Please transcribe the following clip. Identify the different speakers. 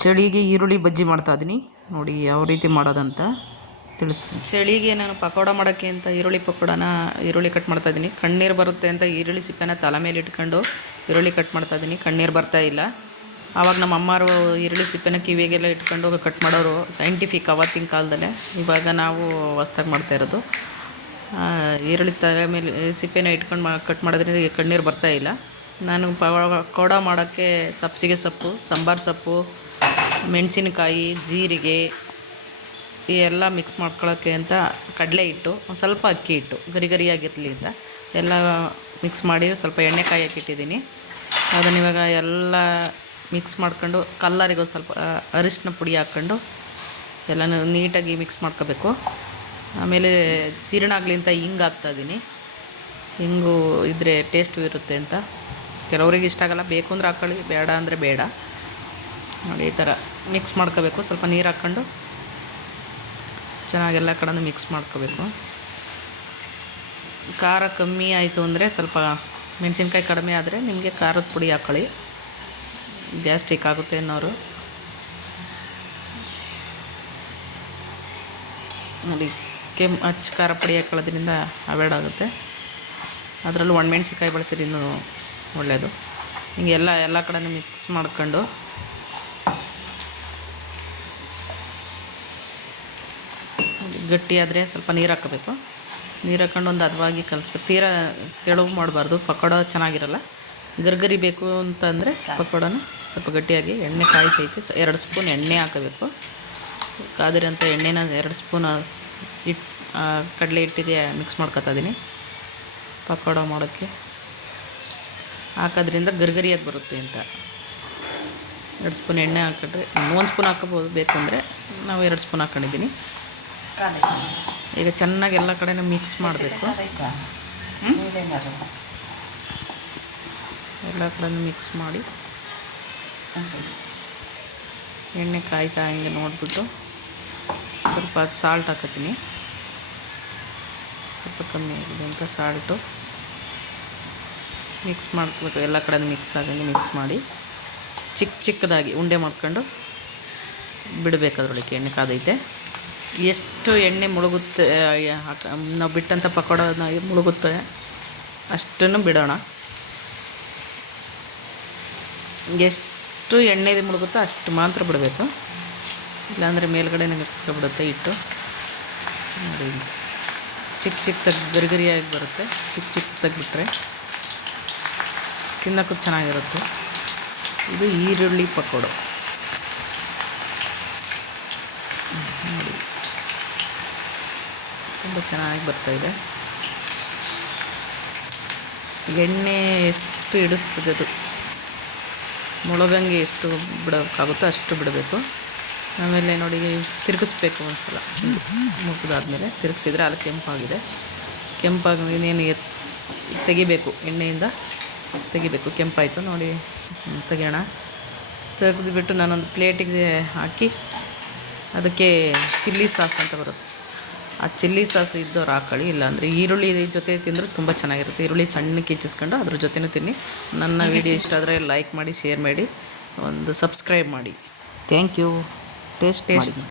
Speaker 1: ಚಳಿಗೆ ಈರುಳ್ಳಿ ಬಜ್ಜಿ ಮಾಡ್ತಾ ಇದ್ದೀನಿ ನೋಡಿ ಯಾವ ರೀತಿ ಮಾಡೋದಂತ ತಿಳಿಸ್ತೀನಿ. ಚಳಿಗೆ ನಾನು ಪಕೋಡ ಮಾಡೋಕ್ಕೆ ಅಂತ ಈರುಳ್ಳಿ ಪಕೋಡನ ಈರುಳ್ಳಿ ಕಟ್ ಮಾಡ್ತಾ ಇದ್ದೀನಿ ಕಣ್ಣೀರು ಬರುತ್ತೆ ಅಂತ ಈರುಳ್ಳಿ ಸಿಪ್ಪೆನ ತಲೆ ಮೇಲೆ ಇಟ್ಕೊಂಡು ಈರುಳ್ಳಿ ಕಟ್ ಮಾಡ್ತಾ ಇದ್ದೀನಿ ಕಣ್ಣೀರು ಬರ್ತಾ ಇಲ್ಲ. ಆವಾಗ ನಮ್ಮ ಅಮ್ಮರು ಈರುಳ್ಳಿ ಸಿಪ್ಪೆನ ಕಿವಿಗೆಲ್ಲ ಇಟ್ಕೊಂಡು ಕಟ್ ಮಾಡೋರು ಸೈಂಟಿಫಿಕ್ ಅವತ್ತಿನ ಕಾಲದಲ್ಲೇ. ಇವಾಗ ನಾವು ಹೊಸ್ದಾಗಿ ಮಾಡ್ತಾ ಇರೋದು. ಈರುಳ್ಳಿ ತಲೆ ಮೇಲೆ, ಸಿಪ್ಪೆನ ಇಟ್ಕೊಂಡು ಮಾ ಕಟ್ ಮಾಡೋದ್ರಿಂದ ಕಣ್ಣೀರು ಬರ್ತಾ ಇಲ್ಲ. ನಾನು ಪಕೋಡ ಮಾಡೋಕ್ಕೆ ಸಬ್ಸಿಗೆ ಸೊಪ್ಪು, ಸಾಂಬಾರು ಸೊಪ್ಪು ಮೆಣಸಿನಕಾಯಿ, ಜೀರಿಗೆ, ಈ ಎಲ್ಲ ಮಿಕ್ಸ್ ಮಾಡ್ಕೊಳ್ಳೋಕ್ಕೆ ಅಂತ ಕಡಲೆ ಹಿಟ್ಟು ಸ್ವಲ್ಪ ಅಕ್ಕಿ ಹಿಟ್ಟು, ಗರಿ ಗರಿಯಾಗಿರಲಿ ಅಂತ. ಎಲ್ಲ ಮಿಕ್ಸ್ ಮಾಡಿ ಸ್ವಲ್ಪ ಎಣ್ಣೆ ಕಾಯಕ್ಕೆ ಇಟ್ಟಿದ್ದೀನಿ ಅದನ್ನ ಇವಾಗ ಎಲ್ಲ ಮಿಕ್ಸ್ ಮಾಡ್ಕೊಂಡು ಕಲ್ಲರಿಗೆ ಸ್ವಲ್ಪ ಅರಿಶಿನ ಪುಡಿ ಹಾಕ್ಕೊಂಡು ಎಲ್ಲನೂ ನೀಟಾಗಿ ಮಿಕ್ಸ್ ಮಾಡ್ಕೋಬೇಕು. ಆಮೇಲೆ ಜೀರ್ಣ ಆಗಲಿ ಅಂತ ಹಿಂಗೆ ಹಾಕ್ತಾಯಿದ್ದೀನಿ ಹಿಂಗು ಇದ್ದರೆ ಟೇಸ್ಟು ಇರುತ್ತೆ ಅಂತ. ಕೆಲವ್ರಿಗೆ ಇಷ್ಟ ಆಗಲ್ಲ ಬೇಕು ಅಂದ್ರೆ ಹಾಕ್ಕೊಳ್ಳಿ ಬೇಡ ಅಂದರೆ ಬೇಡ. ನೋಡಿ, ಈ ಥರ ಮಿಕ್ಸ್ ಮಾಡ್ಕೋಬೇಕು. ಸ್ವಲ್ಪ ನೀರು ಹಾಕ್ಕೊಂಡು ಚೆನ್ನಾಗಿ ಎಲ್ಲ ಕಡೆನೂ ಮಿಕ್ಸ್ ಮಾಡ್ಕೋಬೇಕು. ಖಾರ ಕಮ್ಮಿ ಆಯಿತು ಅಂದರೆ ಸ್ವಲ್ಪ ಮೆಣಸಿನ್ಕಾಯಿ ಕಡಿಮೆ ಆದರೆ ನಿಮಗೆ ಖಾರದ ಪುಡಿ ಹಾಕ್ಕೊಳ್ಳಿ ಗ್ಯಾಸ್ಟ್ರಿಕ್ ಆಗುತ್ತೆ ಅನ್ನೋರು. ನೋಡಿ ಕೆಮ್ಮು ಹಚ್ಚ ಖಾರ ಪುಡಿ ಹಾಕೊಳ್ಳೋದ್ರಿಂದ ಅವಾಯ್ಡ್ ಆಗುತ್ತೆ. ಅದರಲ್ಲೂ ಒಣಮೆಣ್ಸಿನ್ಕಾಯಿ ಬಳಸಿದ್ರೆ ಇನ್ನೂ ಒಳ್ಳೆಯದು ಹಿಂಗೆ ಎಲ್ಲ ಎಲ್ಲ ಕಡೆನೂ ಮಿಕ್ಸ್ ಮಾಡ್ಕೊಂಡು ಗಟ್ಟಿಯಾದರೆ ಸ್ವಲ್ಪ ನೀರು ಹಾಕಬೇಕು. ನೀರು ಹಾಕೊಂಡು ಒಂದು ಹದವಾಗಿ ಕಲಿಸ್ಬೇಕು. ತೀರಾ ತೆಳುವು ಮಾಡಬಾರ್ದು. ಪಕೋಡ ಚೆನ್ನಾಗಿರಲ್ಲ. ಗರ್ಗರಿ ಬೇಕು ಅಂತಂದರೆ ಪಕೋಡನ ಸ್ವಲ್ಪ ಗಟ್ಟಿಯಾಗಿ ಎಣ್ಣೆ ಕಾಯ್ತೈತೆ. ಎರಡು ಸ್ಪೂನ್ ಎಣ್ಣೆ ಹಾಕಬೇಕು. ಕಾದಿರೋಂಥ ಎಣ್ಣೆನ ಎರಡು ಸ್ಪೂನ್ ಹಿಟ್ಟು ಕಡಲೆ ಹಿಟ್ಟಿಗೆ ಮಿಕ್ಸ್ ಮಾಡ್ಕೊತಾಯಿದ್ದೀನಿ ಪಕೋಡ ಮಾಡೋಕ್ಕೆ ಹಾಕೋದ್ರಿಂದ ಗರ್ಗರಿಯಾಗಿ ಬರುತ್ತೆ ಅಂತ. ಎರಡು ಸ್ಪೂನ್ ಎಣ್ಣೆ ಹಾಕಿದ್ರೆ ಒಂದು ಸ್ಪೂನ್ ಹಾಕೋಬೋದು ಬೇಕಂದರೆ ನಾವು ಎರಡು ಸ್ಪೂನ್ ಹಾಕ್ಕೊಂಡಿದ್ದೀನಿ ಈಗ ಚೆನ್ನಾಗಿ ಎಲ್ಲ ಕಡೆನೂ ಮಿಕ್ಸ್ ಮಾಡಬೇಕು. ಎಲ್ಲ ಕಡೆನೂ ಮಿಕ್ಸ್ ಮಾಡಿ. ಎಣ್ಣೆ ಕಾಯ್ತಾ ಹಿಂಗೆ ನೋಡಿಬಿಟ್ಟು ಸ್ವಲ್ಪ ಸಾಲ್ಟ್ ಹಾಕತ್ತೀನಿ. ಸ್ವಲ್ಪ ಕಮ್ಮಿ ಆಗಿದೆ ಅಂತ ಸಾಲ್ಟು ಮಿಕ್ಸ್ ಮಾಡ್ಕೋಬೇಕು ಎಲ್ಲ ಕಡೆ ಮಿಕ್ಸ್ ಆಗಂಗೆ ಮಿಕ್ಸ್ ಮಾಡಿ. ಚಿಕ್ಕ ಚಿಕ್ಕದಾಗಿ ಉಂಡೆ ಮಾಡ್ಕೊಂಡು ಬಿಡಬೇಕು ಅದರೊಳಗೆ ಎಣ್ಣೆ ಕಾದೈತೆ. ಎಷ್ಟು ಎಣ್ಣೆ ಮುಳುಗುತ್ತೆ ನಾವು ಬಿಟ್ಟಂಥ ಪಕೋಡನ ಮುಳುಗುತ್ತೆ, ಅಷ್ಟನ್ನು ಬಿಡೋಣ. ಎಷ್ಟು ಎಣ್ಣೆ ಮುಳುಗುತ್ತೋ ಅಷ್ಟು ಮಾತ್ರ ಬಿಡಬೇಕು. ಇಲ್ಲಾಂದರೆ ಮೇಲ್ಗಡೆ ಬಿಡುತ್ತೆ ಹಿಟ್ಟು. ಚಿಕ್ಕ ಚಿಕ್ಕ ಚಿಕ್ಕದಾಗಿ ಗರಿಗರಿಯಾಗಿ ಬರುತ್ತೆ. ಚಿಕ್ಕ ಚಿಕ್ಕದಾಗಿ ಬಿಟ್ಟರೆ ತಿನ್ನೋಕ್ಕೂ ಚೆನ್ನಾಗಿರುತ್ತೆ. ಇದು ಈರುಳ್ಳಿ ಪಕೋಡ. ತುಂಬ ಚೆನ್ನಾಗಿ ಬರ್ತಾಯಿದೆ ಎಣ್ಣೆ ಎಷ್ಟು ಹಿಡಿಸ್ತದೆ ಅದು? ಮುಳುಗಂಗೆ ಎಷ್ಟು ಬಿಡೋಕ್ಕಾಗುತ್ತೋ ಅಷ್ಟು ಬಿಡಬೇಕು. ಆಮೇಲೆ ನೋಡಿ, ತಿರುಗಿಸ್ಬೇಕು ಒಂದು ಸಲ ಮುಗಿದಾದ್ಮೇಲೆ ತಿರುಗಿಸಿದ್ರೆ ಅದು ಕೆಂಪಾಗಿದೆ. ಕೆಂಪಾಗಿ ಇನ್ನೇನು ಎತ್, ತೆಗಿಬೇಕು, ಎಣ್ಣೆಯಿಂದ ತೆಗಿಬೇಕು. ಕೆಂಪಾಯಿತು. ನೋಡಿ ತೆಗಿಯೋಣ. ತೆಗೆದುಬಿಟ್ಟು ನಾನೊಂದು ಪ್ಲೇಟಿಗೆ ಹಾಕಿ ಅದಕ್ಕೆ ಚಿಲ್ಲಿ ಸಾಸ್ ಅಂತ ಬರುತ್ತೆ. ಆ ಚಿಲ್ಲಿ ಸಾಸ್ ಇದ್ದವ್ರು ಹಾಕೊಳ್ಳಿ ಇಲ್ಲಾಂದರೆ ಈರುಳ್ಳಿ ಜೊತೆ ತಿಂದರೂ ತುಂಬ ಚೆನ್ನಾಗಿರುತ್ತೆ. ಈರುಳ್ಳಿ ಸಣ್ಣ ಕಿಚ್ಚಿಸ್ಕೊಂಡು ಅದ್ರ ಜೊತೆನೂ ತಿನ್ನಿ. ನನ್ನ ವಿಡಿಯೋ ಇಷ್ಟ ಆದರೆ ಲೈಕ್ ಮಾಡಿ ಶೇರ್ ಮಾಡಿ ಒಂದು ಸಬ್ಸ್ಕ್ರೈಬ್ ಮಾಡಿ. Thank you taste taste